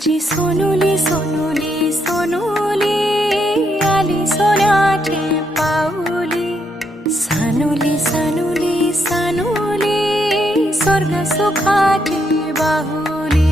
माझी सोनुली सोनुली सोनुली आली सोन्याची पाऊली सानुली सानुली सानुली स्वर्ग सुखाची बाहुली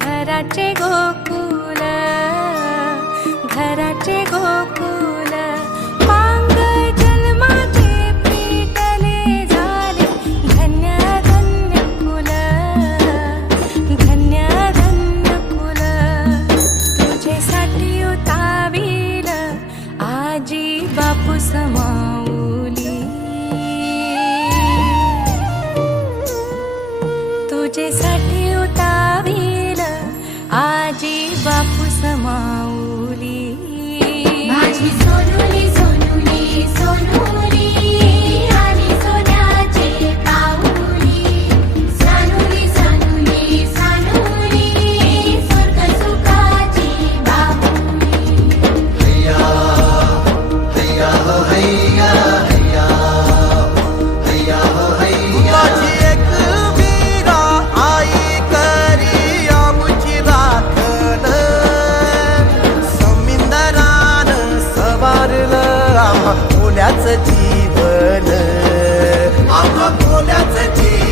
घराचे गोकुल घराचे गोकुल पांग जन्माचे पेटले झाले धन्य धन्य कुल धन्य धन्य कुल तुझ्यासाठी उतावील आजी बापू समाऊली तुझ्यासाठी उतावील आजी बापू समाऊली माझी सोनुली सोनुली सोनुली आली सोन्याची पाऊली सानुली सानुली सानुली स्वर्ग सुखाची बाहुली हैया हैया हो हैया हैया हैया हो हैया माझी एक वीरा आई करी आमुची राखण समिंदरान सवारलं आम्हा कोल्याचं जीवन आम्हा कोल्याचं जीवन